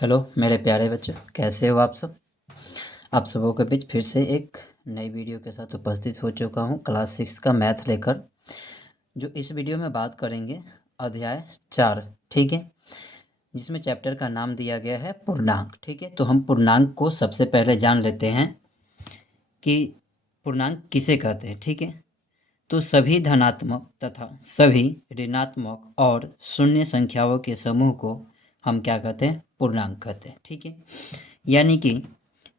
Hello मेरे प्यारे बच्चों, कैसे हो आप सब। आप सबों के बीच फिर से एक नई वीडियो के साथ उपस्थित हो चुका हूँ क्लास 6 का मैथ लेकर। जो इस वीडियो में बात करेंगे अध्याय 4, ठीक है, जिसमें चैप्टर का नाम दिया गया है पूर्णांक। ठीक है, तो हम पूर्णांक को सबसे पहले जान लेते हैं कि पूर्णांक किसे कहते हैं। ठीक है, तो सभी धनात्मक तथा सभी ऋणात्मक और शून्य संख्याओं के समूह को हम क्या कहते हैं, पूर्णांक कहते हैं। ठीक है, यानी कि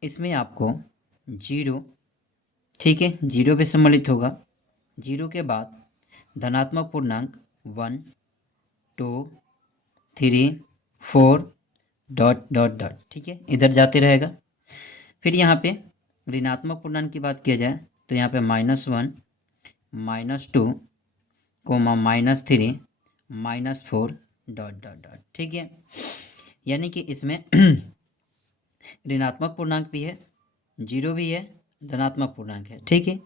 इसमें आपको जीरो, ठीक है, जीरो पे सम्मिलित होगा। जीरो के बाद धनात्मक पूर्णांक 1, 2, 3, 4 डॉट डॉट डॉट, ठीक है, इधर जाते रहेगा। फिर यहाँ पे ऋणात्मक पूर्णांक की बात किया जाए तो यहाँ पे -1, -2, -3, -4 डॉट डॉट डॉट, ठीक है। यानी कि इसमें ऋणात्मक पूर्णांक भी है, जीरो भी है, धनात्मक पूर्णांक है। ठीक है,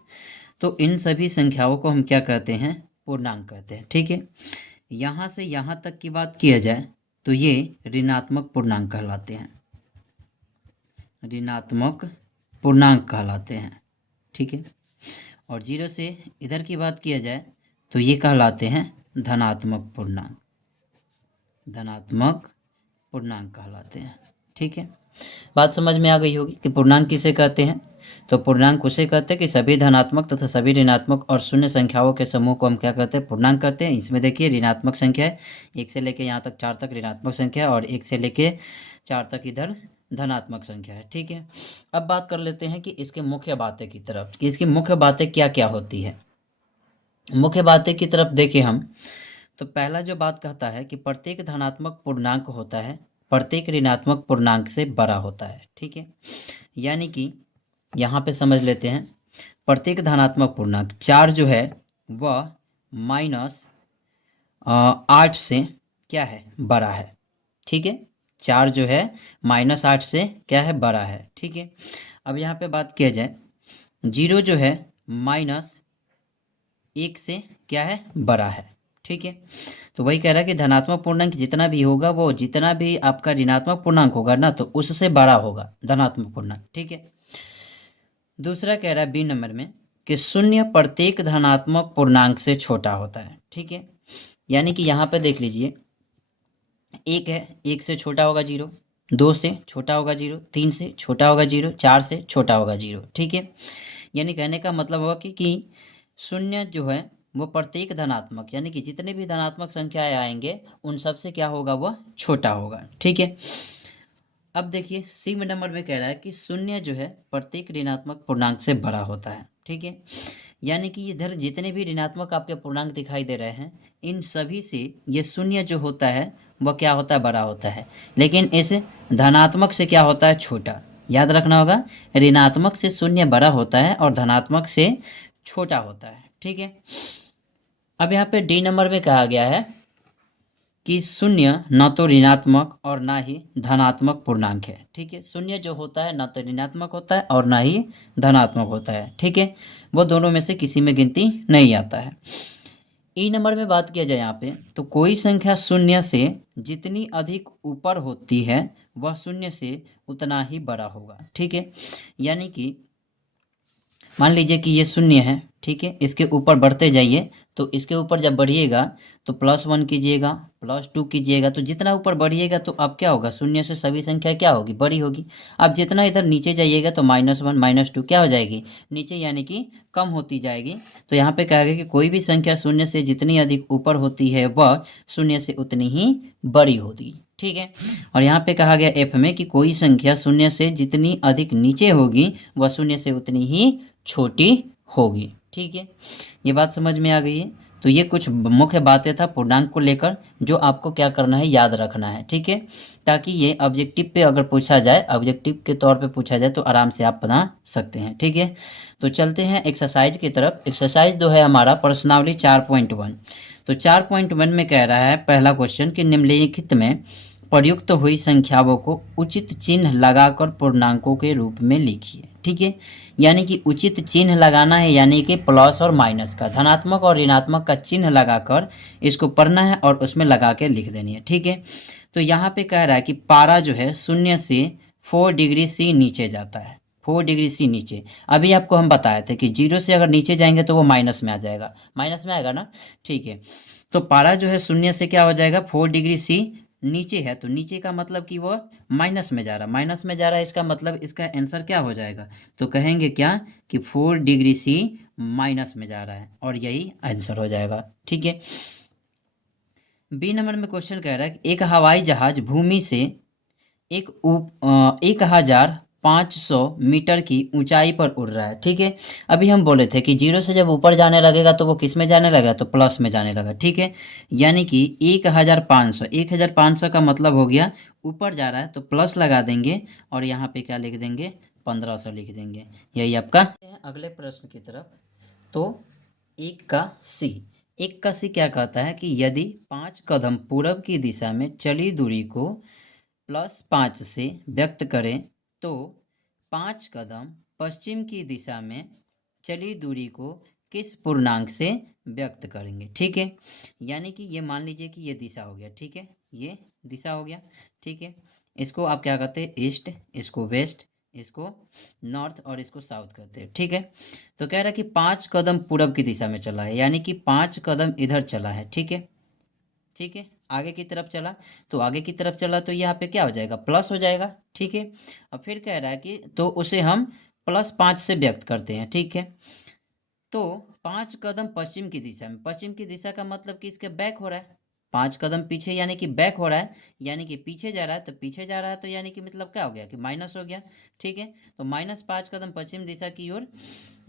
तो इन सभी संख्याओं को हम क्या कहते हैं, पूर्णांक कहते हैं। ठीक है, यहाँ से यहाँ तक की बात किया जाए तो ये ऋणात्मक पूर्णांक कहलाते हैं, ऋणात्मक पूर्णांक कहलाते हैं। ठीक है, और जीरो से इधर की बात किया जाए तो ये कहलाते हैं धनात्मक पूर्णांक, धनात्मक पूर्णांक कहलाते हैं। ठीक है, बात समझ में आ गई होगी कि पूर्णांक किसे कहते हैं। तो पूर्णांक उसे कहते हैं कि सभी धनात्मक तथा सभी ऋणात्मक और शून्य संख्याओं के समूह को हम क्या कहते हैं, पूर्णांक कहते हैं। इसमें देखिए ऋणात्मक संख्या है, 1 से लेके यहाँ तक 4 तक ऋणात्मक संख्या है, और 1 से लेके 4 तक इधर धनात्मक संख्या है। ठीक है, अब बात कर लेते हैं कि इसके मुख्य बातें की तरफ, कि इसकी मुख्य बातें क्या क्या होती है। मुख्य बातें की तरफ देखें हम, तो पहला जो बात कहता है कि प्रत्येक धनात्मक पूर्णांक होता है प्रत्येक ऋणात्मक पूर्णांक से बड़ा होता है। ठीक है, यानी कि यहाँ पे समझ लेते हैं, प्रत्येक धनात्मक पूर्णांक 4 जो है वह -8 से क्या है, बड़ा है। ठीक है, 4 जो है -8 से क्या है, बड़ा है। ठीक है, अब यहाँ पे बात किया जाए, जीरो जो है -1 से क्या है, बड़ा है। ठीक है, तो वही कह रहा है कि धनात्मक पूर्णांक जितना भी होगा, वो जितना भी आपका ऋणात्मक पूर्णांक होगा ना, तो उससे बड़ा होगा धनात्मक पूर्णांक। ठीक है, दूसरा कह रहा है बी नंबर में कि शून्य प्रत्येक धनात्मक पूर्णांक से छोटा होता है। ठीक है, यानी कि यहाँ पे देख लीजिए, 1 है, 1 से छोटा होगा जीरो, 2 से छोटा होगा जीरो, 3 से छोटा होगा जीरो, 4 से छोटा होगा जीरो। ठीक है, यानी कहने का मतलब होगा कि शून्य जो है वो प्रत्येक धनात्मक, यानी कि जितने भी धनात्मक संख्याएं आएंगे उन सब से क्या होगा, वह छोटा होगा। ठीक है, अब देखिए सी नंबर में कह रहा है कि शून्य जो है प्रत्येक ऋणात्मक पूर्णांक से बड़ा होता है। ठीक है, यानी कि इधर जितने भी ऋणात्मक आपके पूर्णांक दिखाई दे रहे हैं, इन सभी से ये शून्य जो होता है वह क्या होता है, बड़ा होता है। लेकिन इस धनात्मक से क्या होता है, छोटा। याद रखना होगा, ऋणात्मक से शून्य बड़ा होता है और धनात्मक से छोटा होता है। ठीक है, अब यहाँ पे डी नंबर में कहा गया है कि शून्य न तो ऋणात्मक और ना ही धनात्मक पूर्णांक है। ठीक है, शून्य जो होता है ना तो ऋणात्मक होता है और ना ही धनात्मक होता है। ठीक है, वो दोनों में से किसी में गिनती नहीं आता है। ई नंबर में बात किया जाए यहाँ पे, तो कोई संख्या शून्य से जितनी अधिक ऊपर होती है वह शून्य से उतना ही बड़ा होगा। ठीक है, यानी कि मान लीजिए कि ये शून्य है, ठीक है, इसके ऊपर बढ़ते जाइए, तो इसके ऊपर जब बढ़िएगा तो +1 कीजिएगा, +2 कीजिएगा, तो जितना ऊपर बढ़िएगा तो अब क्या होगा, शून्य से सभी संख्या क्या होगी, बड़ी होगी। अब जितना इधर नीचे जाइएगा तो -1 -2 क्या हो जाएगी, नीचे, यानी कि कम होती जाएगी। तो यहाँ पे कहा गया कि कोई भी संख्या शून्य से जितनी अधिक ऊपर होती है वह शून्य से उतनी ही बड़ी होती। ठीक है, और यहाँ पे कहा गया एफ में कि कोई संख्या शून्य से जितनी अधिक नीचे होगी वह शून्य से उतनी ही छोटी होगी। ठीक है, ये बात समझ में आ गई है। तो ये कुछ मुख्य बातें था पूर्णांक को लेकर, जो आपको क्या करना है, याद रखना है। ठीक है, ताकि ये ऑब्जेक्टिव पे अगर पूछा जाए, ऑब्जेक्टिव के तौर पे पूछा जाए तो आराम से आप बना सकते हैं। ठीक है, तो चलते हैं एक्सरसाइज की तरफ। एक्सरसाइज जो है हमारा प्रश्नावली 4.1। तो 4.1 में कह रहा है पहला क्वेश्चन कि निम्नलिखित में प्रयुक्त हुई संख्याओं को उचित चिन्ह लगाकर पूर्णांकों के रूप में लिखिए। ठीक है, यानी कि उचित चिन्ह लगाना है, यानी कि प्लस और माइनस का, धनात्मक और ऋणात्मक का चिन्ह लगाकर इसको पढ़ना है और उसमें लगा के लिख देनी है। ठीक है, तो यहाँ पे कह रहा है कि पारा जो है 0 से 4 डिग्री सी नीचे जाता है, 4 डिग्री सी नीचे। अभी आपको हम बताए थे कि 0 से अगर नीचे जाएंगे तो वो माइनस में आ जाएगा, माइनस में आएगा ना, ठीक है। तो पारा जो है 0 से क्या हो जाएगा, 4 डिग्री सी नीचे है, तो नीचे का मतलब कि वो माइनस में जा रहा है, माइनस में जा रहा है, इसका मतलब इसका आंसर क्या हो जाएगा, तो कहेंगे क्या कि 4 डिग्री सी माइनस में जा रहा है, और यही आंसर हो जाएगा, ठीक है। बी नंबर में क्वेश्चन कह रहा है कि एक हवाई जहाज भूमि से 1500 मीटर की ऊंचाई पर उड़ रहा है, ठीक है। अभी हम बोले थे कि 0 से जब ऊपर जाने लगेगा तो वो किस में जाने लगेगा, तो प्लस में जाने लगा, ठीक है। यानी कि 1500 का मतलब हो गया ऊपर जा रहा है तो प्लस लगा देंगे, और यहाँ पे क्या लिख देंगे, 1500 लिख देंगे, यही आपका। अगले प्रश्न की तरफ। तो एक का सी, एक का सी क्या कहता है कि यदि 5 कदम पूरब की दिशा में चली दूरी को +5 से व्यक्त करें तो 5 कदम पश्चिम की दिशा में चली दूरी को किस पूर्णांक से व्यक्त करेंगे, ठीक है। यानी कि ये मान लीजिए कि ये दिशा हो गया, ठीक है, ये दिशा हो गया, ठीक है। इसको आप क्या कहते हैं, ईस्ट, इसको वेस्ट, इसको नॉर्थ और इसको साउथ कहते हैं, ठीक है। तो कह रहा है कि 5 कदम पूरब की दिशा में चला है, यानी कि 5 कदम इधर चला है, ठीक है, ठीक है, आगे की तरफ चला। तो आगे की तरफ चला तो यहाँ पे क्या हो जाएगा, प्लस हो जाएगा, ठीक है। अब फिर कह रहा है कि तो उसे हम +5 से व्यक्त करते हैं, ठीक है। तो 5 कदम पश्चिम की दिशा में, पश्चिम की दिशा का मतलब कि इसके बैक हो रहा है, 5 कदम पीछे यानी कि बैक हो रहा है, यानी कि पीछे जा रहा है, तो पीछे जा रहा है तो यानी कि मतलब क्या हो गया कि माइनस हो गया, ठीक है। तो -5 कदम पश्चिम दिशा की ओर,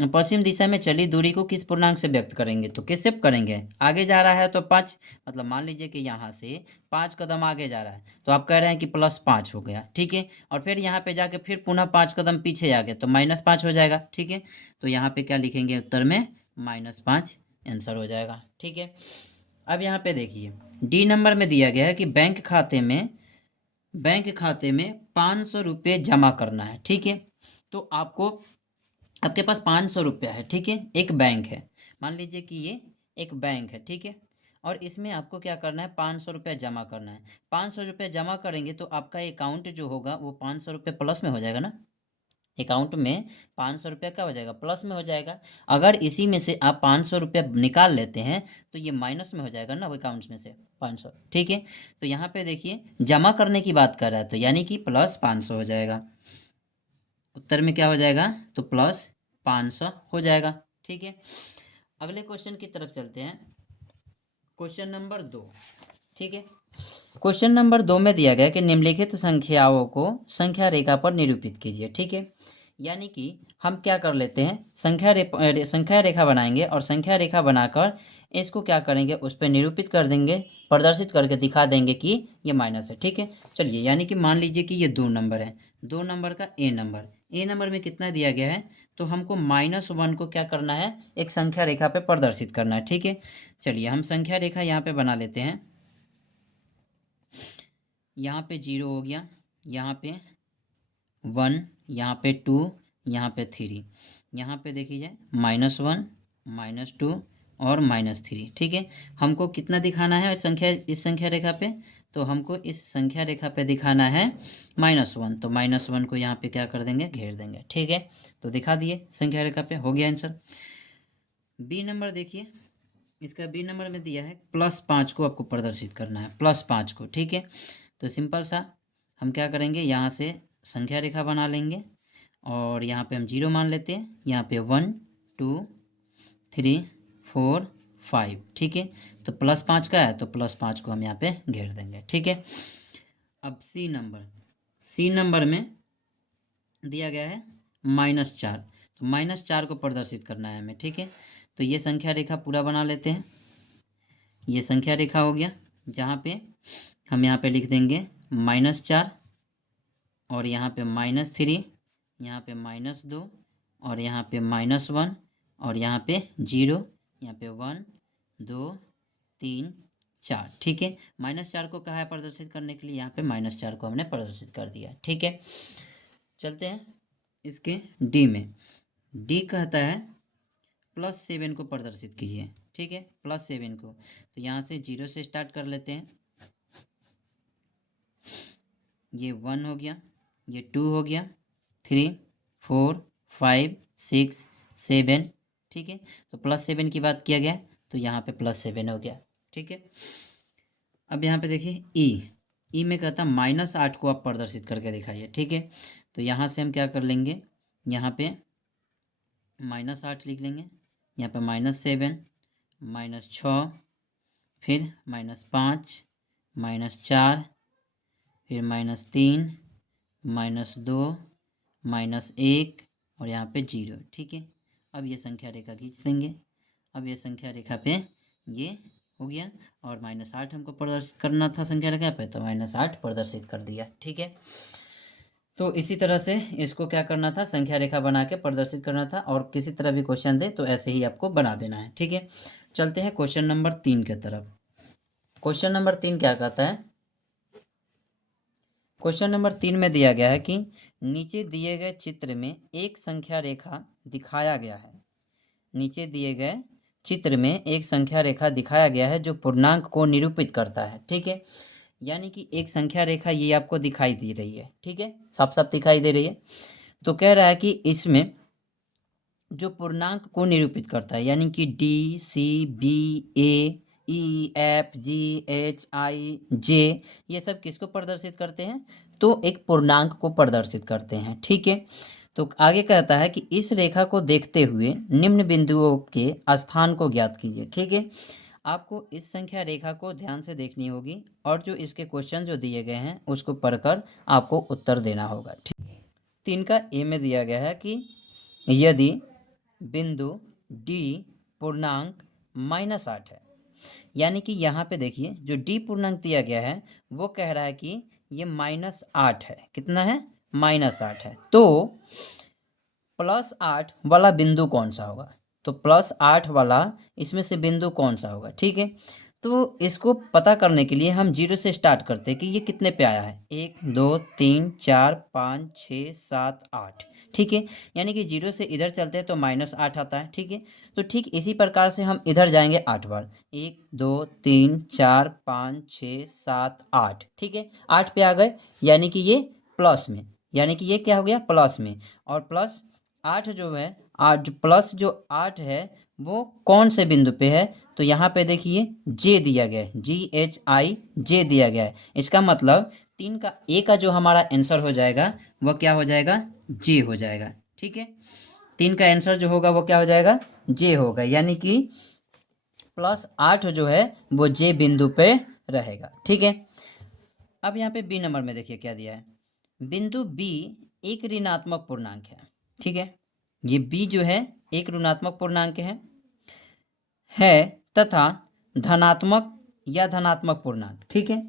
पश्चिम दिशा में चली दूरी को किस पूर्णांक से व्यक्त करेंगे, तो किससे करेंगे, आगे जा रहा है तो 5, मतलब मान लीजिए कि यहाँ से 5 कदम आगे जा रहा है तो आप कह रहे हैं कि +5 हो गया, ठीक है। और फिर यहाँ पे जाके फिर पुनः 5 कदम पीछे आ गए तो -5 हो जाएगा, ठीक है। तो यहाँ पे क्या लिखेंगे उत्तर में, -5 आंसर हो जाएगा, ठीक है। अब यहाँ पे देखिए डी नंबर में दिया गया है कि बैंक खाते में 500 रुपये जमा करना है, ठीक है। तो आपको, आपके पास 500 रुपया है, ठीक है, एक बैंक है, मान लीजिए कि ये एक बैंक है, ठीक है। और इसमें आपको क्या करना है, 500 रुपया जमा करना है। 500 रुपया जमा करेंगे तो आपका अकाउंट जो होगा वो 500 रुपये प्लस में हो जाएगा ना, अकाउंट में 500 रुपया क्या हो जाएगा, प्लस में हो जाएगा। अगर इसी में से आप 500 रुपया निकाल लेते हैं तो ये माइनस में हो जाएगा ना, वो अकाउंट्स में से 500, ठीक है। तो यहाँ पे देखिए जमा करने की बात कर रहा है तो यानी कि +500 हो जाएगा, उत्तर में क्या हो जाएगा, तो +500 हो जाएगा, ठीक है। अगले क्वेश्चन की तरफ चलते हैं, क्वेश्चन नंबर 2, ठीक है। क्वेश्चन नंबर 2 में दिया गया कि निम्नलिखित संख्याओं को संख्या रेखा पर निरूपित कीजिए, ठीक है। यानी कि हम क्या कर लेते हैं, संख्या रेखा बनाएंगे और संख्या रेखा बनाकर इसको क्या करेंगे, उस पर निरूपित कर देंगे, प्रदर्शित करके दिखा देंगे कि ये माइनस है, ठीक है। चलिए, यानी कि मान लीजिए कि ये 2 नंबर है, 2 नंबर का ए नंबर में कितना दिया गया है, तो हमको -1 को क्या करना है, एक संख्या रेखा पे प्रदर्शित करना है, ठीक है। चलिए हम संख्या रेखा यहाँ पे बना लेते हैं। यहाँ पे 0 हो गया, यहाँ पे 1, यहाँ पे 2, यहाँ पे 3, यहाँ पे देखिए -1, -2 और -3, ठीक है। हमको कितना दिखाना है संख्या, इस संख्या रेखा पे, तो हमको इस संख्या रेखा पे दिखाना है -1, तो -1 को यहाँ पे क्या कर देंगे, घेर देंगे, ठीक है। तो दिखा दिए संख्या रेखा पे, हो गया आंसर। बी नंबर देखिए, इसका बी नंबर में दिया है +5 को आपको प्रदर्शित करना है, +5 को, ठीक है। तो सिंपल सा हम क्या करेंगे, यहाँ से संख्या रेखा बना लेंगे और यहाँ पे हम 0 मान लेते हैं, यहाँ पे 1 2 3 4 5, ठीक है। तो +5 का है तो +5 को हम यहाँ पे घेर देंगे, ठीक है। अब सी नंबर में दिया गया है -4, तो -4 को प्रदर्शित करना है हमें, ठीक है। तो ये संख्या रेखा पूरा बना लेते हैं, ये संख्या रेखा हो गया, जहाँ पे हम यहाँ पे लिख देंगे -4 और यहाँ पे -3, यहाँ पे -2 और यहाँ पे -1 और यहाँ पे 0, यहाँ पे 1 2 3 4, ठीक है। -4 को कहा है प्रदर्शित करने के लिए, यहाँ पे -4 को हमने प्रदर्शित कर दिया, ठीक है। चलते हैं इसके डी में, डी कहता है +7 को प्रदर्शित कीजिए, ठीक है, +7 को। तो यहाँ से 0 से स्टार्ट कर लेते हैं, ये 1 हो गया, ये 2 हो गया, 3 4 5 6 7, ठीक है। तो +7 की बात किया गया तो यहाँ पे +7 हो गया, ठीक है। अब यहाँ पे देखिए ई में कहता -8 को आप प्रदर्शित करके दिखाइए, ठीक है। तो यहाँ से हम क्या कर लेंगे, यहाँ पे -8 लिख लेंगे, यहाँ पे -7 -6, फिर -5 -4, फिर -3 -2 -1 और यहाँ पे 0, ठीक है। अब ये संख्या रेखा खींच देंगे। अब ये संख्या रेखा पे ये हो गया और -8 हमको प्रदर्शित करना था संख्या रेखा पे, तो -8 प्रदर्शित कर दिया, ठीक है। तो इसी तरह से इसको क्या करना था, संख्या रेखा बना के प्रदर्शित करना था, और किसी तरह भी क्वेश्चन दे तो ऐसे ही आपको बना देना है, ठीक है। चलते हैं क्वेश्चन नंबर 3 के तरफ। क्वेश्चन नंबर 3 क्या कहता है, क्वेश्चन नंबर 3 में दिया गया है कि नीचे दिए गए चित्र में एक संख्या रेखा दिखाया गया है। नीचे दिए गए चित्र में एक संख्या रेखा दिखाया गया है जो पूर्णांक को निरूपित करता है, ठीक है। यानी कि एक संख्या रेखा ये आपको दिखाई दे रही है, ठीक है, साफ साफ दिखाई दे रही है। तो कह रहा है कि इसमें जो पूर्णांक को निरूपित करता है, यानी कि D C B A E F G H I J, ये सब किसको प्रदर्शित करते हैं, तो एक पूर्णांक को प्रदर्शित करते हैं, ठीक है। तो आगे कहता है कि इस रेखा को देखते हुए निम्न बिंदुओं के स्थान को ज्ञात कीजिए, ठीक है। आपको इस संख्या रेखा को ध्यान से देखनी होगी और जो इसके क्वेश्चन जो दिए गए हैं उसको पढ़कर आपको उत्तर देना होगा, ठीक। 3 का ए में दिया गया है कि यदि बिंदु डी पूर्णांक -8 है, यानी कि यहाँ पे देखिए जो डी पूर्णांक दिया गया है वो कह रहा है कि ये -8 है। कितना है, -8 है। तो +8 वाला बिंदु कौन सा होगा, तो +8 वाला इसमें से बिंदु कौन सा होगा, ठीक है। तो इसको पता करने के लिए हम 0 से स्टार्ट करते हैं कि ये कितने पे आया है, 1 2 3 4 5 6 7 8, ठीक है। यानी कि 0 से इधर चलते हैं तो -8 आता है, ठीक है। तो ठीक इसी प्रकार से हम इधर जाएंगे 8 बार, 1 2 3 4 5 6 7 8, ठीक है। 8 पे आ गए, यानी कि ये प्लस में, यानी कि ये क्या हो गया, प्लस में। और +8 जो है, 8 प्लस जो 8 है वो कौन से बिंदु पे है, तो यहाँ पे देखिए जे दिया गया है, GHI J दिया गया है। इसका मतलब 3 का ए का जो हमारा आंसर हो जाएगा वह क्या हो जाएगा, जे हो जाएगा, ठीक है। 3 का आंसर जो होगा वो क्या हो जाएगा, जे होगा, यानी कि +8 जो है वो जे बिंदु पे रहेगा, ठीक है। अब यहाँ पे बी नंबर में देखिए क्या दिया है, बिंदु बी एक ऋणात्मक पूर्णांक है, ठीक है। ये बी जो है एक ऋणात्मक पूर्णांक है तथा धनात्मक या धनात्मक पूर्णांक, ठीक है।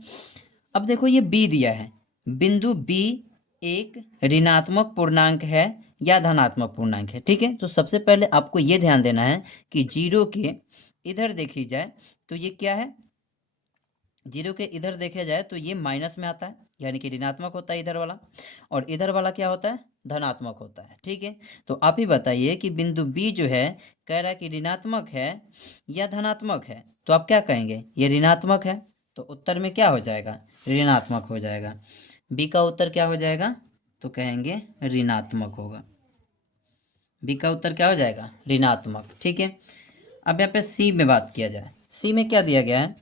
अब देखो ये बी दिया है, बिंदु बी एक ऋणात्मक पूर्णांक है या धनात्मक पूर्णांक है, ठीक है। तो सबसे पहले आपको ये ध्यान देना है कि 0 के इधर देखी जाए तो ये क्या है, 0 के इधर देखा जाए तो ये माइनस में आता है, यानी कि ऋणात्मक होता है इधर वाला, और इधर वाला क्या होता है, धनात्मक होता है, ठीक है। तो आप ही बताइए कि बिंदु बी जो है कह रहा है कि ऋणात्मक है या धनात्मक है, तो आप क्या कहेंगे, ये ऋणात्मक है, तो उत्तर में क्या हो जाएगा, ऋणात्मक हो जाएगा। बी का उत्तर क्या हो जाएगा, तो कहेंगे ऋणात्मक होगा। बी का उत्तर क्या हो जाएगा, ऋणात्मक, ठीक है। अब यहाँ पे सी में बात किया जाए, सी में क्या दिया गया है,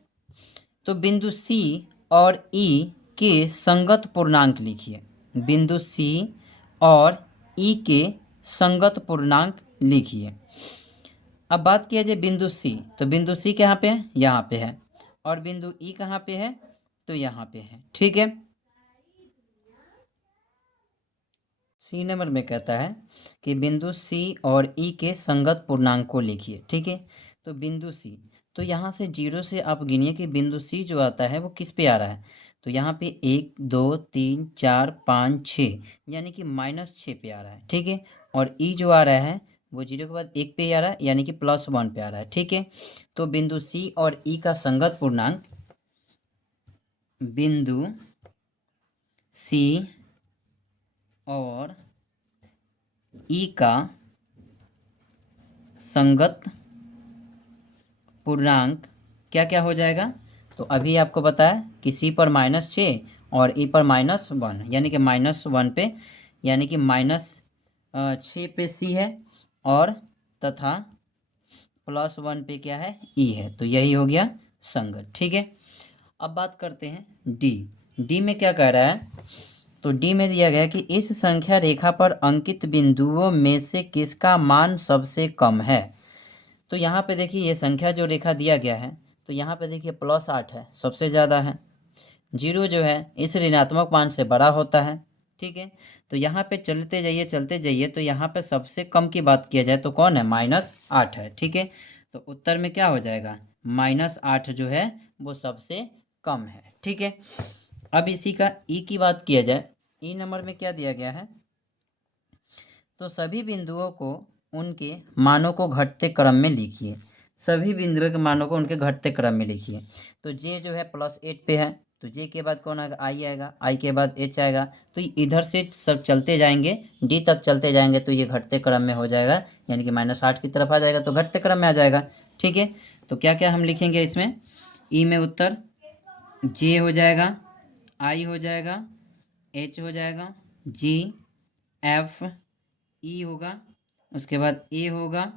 तो बिंदु सी और ई के संगत पूर्णांक लिखिए। बिंदु सी और ई के संगत पूर्णांक लिखिए। अब बात किया जाए बिंदु सी, तो बिंदु सी कहाँ पे है, यहाँ पे है, और बिंदु ई कहाँ पे है, तो यहाँ पे है, ठीक है। सी नंबर में कहता है कि बिंदु सी और ई के संगत पूर्णांक को लिखिए, ठीक है। तो बिंदु सी, तो यहाँ से 0 से आप गिनिए कि बिंदु सी जो आता है वो किस पे आ रहा है, तो यहाँ पे 1 2 3 4 5 6, यानी कि -6 पे आ रहा है, ठीक है। और ई जो आ रहा है वो 0 के बाद 1 पे आ रहा है, यानी कि +1 पे आ रहा है, ठीक है। तो बिंदु सी और ई का संगत पूर्णांक, बिंदु सी और ई का संगत पूर्णांक क्या क्या हो जाएगा, तो अभी आपको पता है कि सी पर -6 और ई पर -1, यानी कि -1 पे, यानी कि -6 पे सी है और तथा +1 पे क्या है, ई है। तो यही हो गया संगत। ठीक है, अब बात करते हैं डी। डी में क्या कह रहा है, तो डी में दिया गया है कि इस संख्या रेखा पर अंकित बिंदुओं में से किसका मान सबसे कम है। तो यहाँ पे देखिए ये संख्या जो रेखा दिया गया है, तो यहाँ पे देखिए +8 है, सबसे ज़्यादा है। 0 जो है इस ऋणात्मक मान से बड़ा होता है। ठीक है, तो यहाँ पे चलते जाइए तो यहाँ पे सबसे कम की बात किया जाए तो कौन है, -8 है। ठीक है, तो उत्तर में क्या हो जाएगा, -8 जो है वो सबसे कम है। ठीक है, अब इसी का ई की बात किया जाए, ई नंबर में क्या दिया गया है, तो सभी बिंदुओं को उनके मानों को घटते क्रम में लिखिए। सभी बिंदुओं के मानों को उनके घटते क्रम में लिखिए। तो जे जो है +8 पे है, तो जे के बाद कौन आएगा, आई आएगा, आई के बाद एच आएगा। तो इधर से सब चलते जाएंगे, डी तक चलते जाएंगे तो ये घटते क्रम में हो जाएगा, यानी कि -8 की तरफ आ जाएगा, तो घटते क्रम में आ जाएगा। ठीक है, तो क्या क्या हम लिखेंगे इसमें, ई में उत्तर जे हो जाएगा, आई हो जाएगा, एच हो जाएगा, जी, एफ, ई होगा, उसके बाद ए होगा,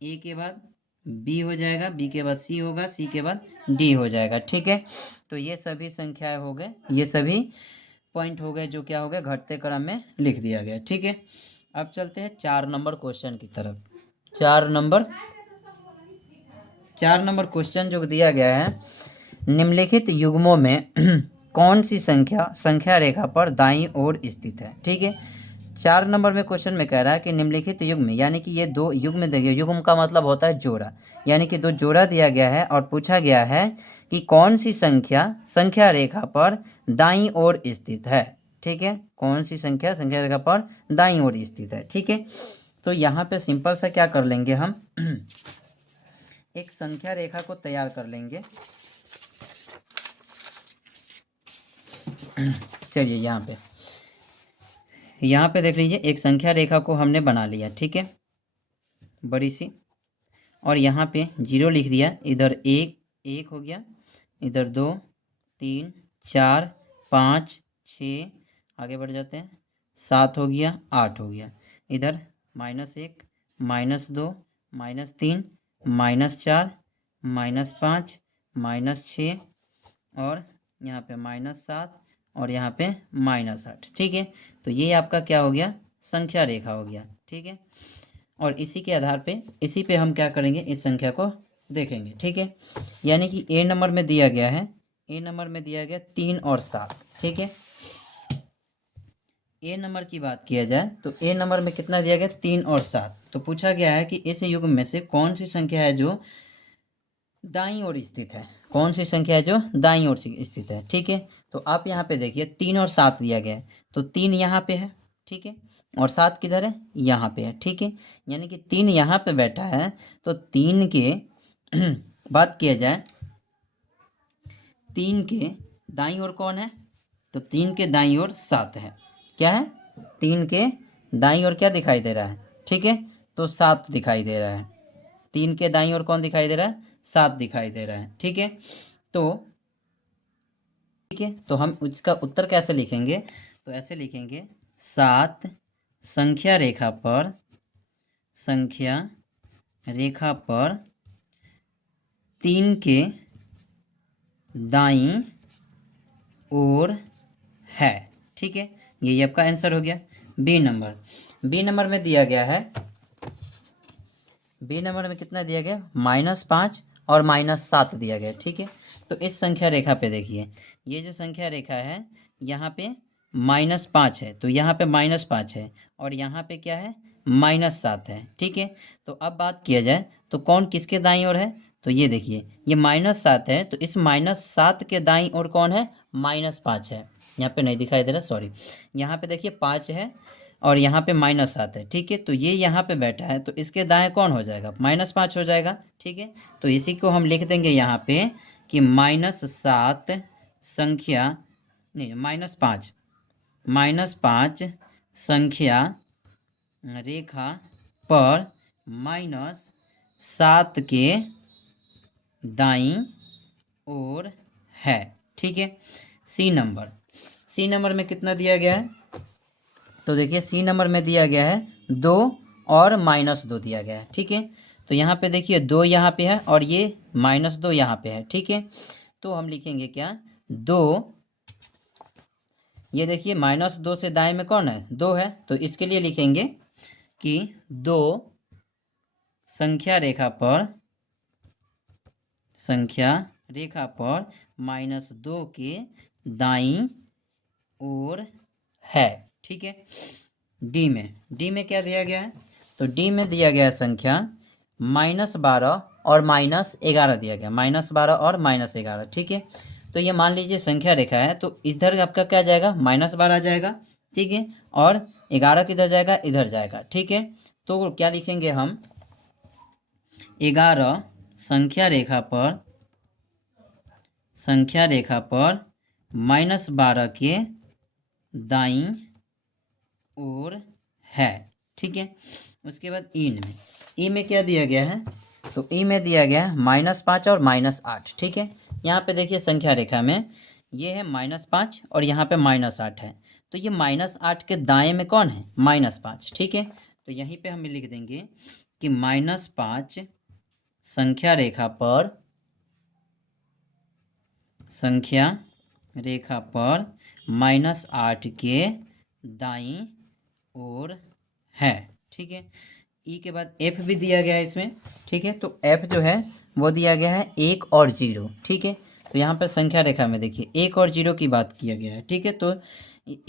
ए के बाद बी हो जाएगा, बी के बाद सी होगा, सी के बाद डी हो जाएगा। ठीक है, तो ये सभी संख्याएं हो गए, ये सभी पॉइंट हो गए जो क्या हो गए, घटते क्रम में लिख दिया गया। ठीक है, अब चलते हैं 4 नंबर क्वेश्चन की तरफ। 4 नंबर क्वेश्चन जो दिया गया है, निम्नलिखित युग्मों में कौन सी संख्या रेखा पर दाईं ओर स्थित है। ठीक है, 4 नंबर में क्वेश्चन में कह रहा है कि निम्नलिखित युग्म, यानी कि ये 2 युग्म देखिए, युग्म का मतलब होता है जोड़ा, यानी कि 2 जोड़ा दिया गया है और पूछा गया है कि कौन सी संख्या रेखा पर दाईं ओर स्थित है। ठीक है, कौन सी संख्या रेखा पर दाईं ओर स्थित है। ठीक है, तो यहाँ पे सिंपल सा क्या कर लेंगे हम एक संख्या रेखा को तैयार कर लेंगे। चलिए यहाँ पे देख लीजिए, एक संख्या रेखा को हमने बना लिया। ठीक है, बड़ी सी, और यहाँ पे 0 लिख दिया, इधर 1 हो गया, इधर 2 3 4 5 6, आगे बढ़ जाते हैं, 7 हो गया, 8 हो गया, इधर -1 -2 -3 -4 -5 -6, और यहाँ पे -7 और यहाँ पे -8। ठीक है, तो ये आपका क्या हो गया, संख्या रेखा हो गया। ठीक है, और इसी के आधार पे, इसी पे हम क्या करेंगे, इस संख्या को देखेंगे। ठीक है, यानी कि ए नंबर में दिया गया है, ए नंबर में दिया गया 3 और 7। ठीक है, ए नंबर की बात किया जाए तो ए नंबर में कितना दिया गया, 3 और 7। तो पूछा गया है कि इस युग्म में से कौन सी संख्या है जो दाईं ओर स्थित है, कौन सी संख्या है जो दाईं ओर स्थित है। ठीक है, तो आप यहाँ पे देखिए 3 और 7 दिया गया है, तो 3 यहाँ पे है। ठीक है, और 7 किधर है, यहाँ पे है। ठीक है, यानी कि 3 यहाँ पे बैठा है, तो 3 के बात किया जाए, 3 के दाईं ओर कौन है, तो 3 के दाईं ओर 7 है। क्या है, 3 के दाईं ओर क्या दिखाई दे रहा है, ठीक है, तो 7 दिखाई दे रहा है। 3 के दाईं ओर कौन दिखाई दे रहा है, 7 दिखाई दे रहा है। ठीक है, ठीक है, तो हम उसका उत्तर कैसे लिखेंगे, तो ऐसे लिखेंगे, 7 संख्या रेखा पर 3 के दाईं ओर है। ठीक है, यही आपका आंसर हो गया। बी नंबर में दिया गया है, बी नंबर में कितना दिया गया, -5 और -7 दिया गया। ठीक है, तो इस संख्या रेखा पे देखिए, ये जो संख्या रेखा है यहाँ पे -5 है, तो यहाँ पे -5 है, और यहाँ पे क्या है, -7 है। ठीक है, तो अब बात किया जाए तो कौन किसके दाईं ओर है, तो ये देखिए, ये -7 है, तो इस -7 के दाईं ओर कौन है, -5 है। यहाँ पे नहीं दिखाई दे रहा, सॉरी, यहाँ पे देखिए 5 है और यहाँ पे -7 है। ठीक है, तो ये यहाँ पे बैठा है, तो इसके दाएं कौन हो जाएगा, -5 हो जाएगा। ठीक है, तो इसी को हम लिख देंगे यहाँ पे कि -7 संख्या, नहीं, -5 संख्या रेखा पर -7 के दाईं ओर है। ठीक है, सी सी नंबर में कितना दिया गया है? तो देखिए सी नंबर में दिया गया है 2 और -2 दिया गया है। ठीक है, तो यहाँ पे देखिए 2 यहाँ पे है और ये -2 यहाँ पे है। ठीक है, तो हम लिखेंगे क्या, 2, ये देखिए -2 से दाएं में कौन है, 2 है, तो इसके लिए लिखेंगे कि 2 संख्या रेखा पर -2 के दाईं ओर है। ठीक है, डी में क्या दिया गया है? तो डी में दिया गया है संख्या -12 और -11 दिया गया, -12 और -11। ठीक है, तो ये मान लीजिए संख्या रेखा है, तो इधर आपका क्या जाएगा, -12 आ जाएगा। ठीक है, और 11 किधर जाएगा, इधर जाएगा। ठीक है, तो क्या लिखेंगे हम, 11 संख्या रेखा पर -12 के दाईं ओर है। ठीक है, उसके बाद ई में क्या दिया गया है? तो ई में दिया गया है -5 और -8। ठीक है, यहाँ पे देखिए संख्या रेखा में ये है -5 और यहाँ पे -8 है, तो ये -8 के दाएं में कौन है, -5। ठीक है, तो यहीं पे हम लिख देंगे कि -5 संख्या रेखा पर -8 के दाईं ओर है। ठीक है, ई के बाद एफ भी दिया गया है इसमें। ठीक है, तो एफ जो है वो दिया गया है 1 और 0। ठीक है, तो यहाँ पर संख्या रेखा में देखिए 1 और 0 की बात किया गया है। ठीक है, तो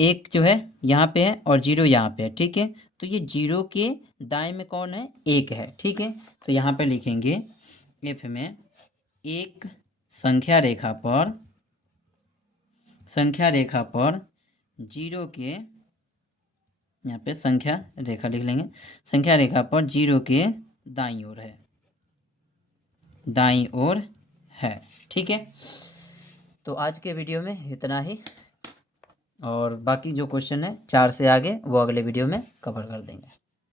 1 जो है यहाँ पे है और 0 यहाँ पे है। ठीक है, तो ये 0 के दाएं में कौन है, 1 है। ठीक है, तो यहाँ पे लिखेंगे एफ में 1 संख्या रेखा पर 0 के, यहाँ पे संख्या रेखा लिख लेंगे, संख्या रेखा पर 0 के दाईं ओर है। ठीक है, तो आज के वीडियो में इतना ही, और बाकी जो क्वेश्चन है 4 से आगे वो अगले वीडियो में कवर कर देंगे।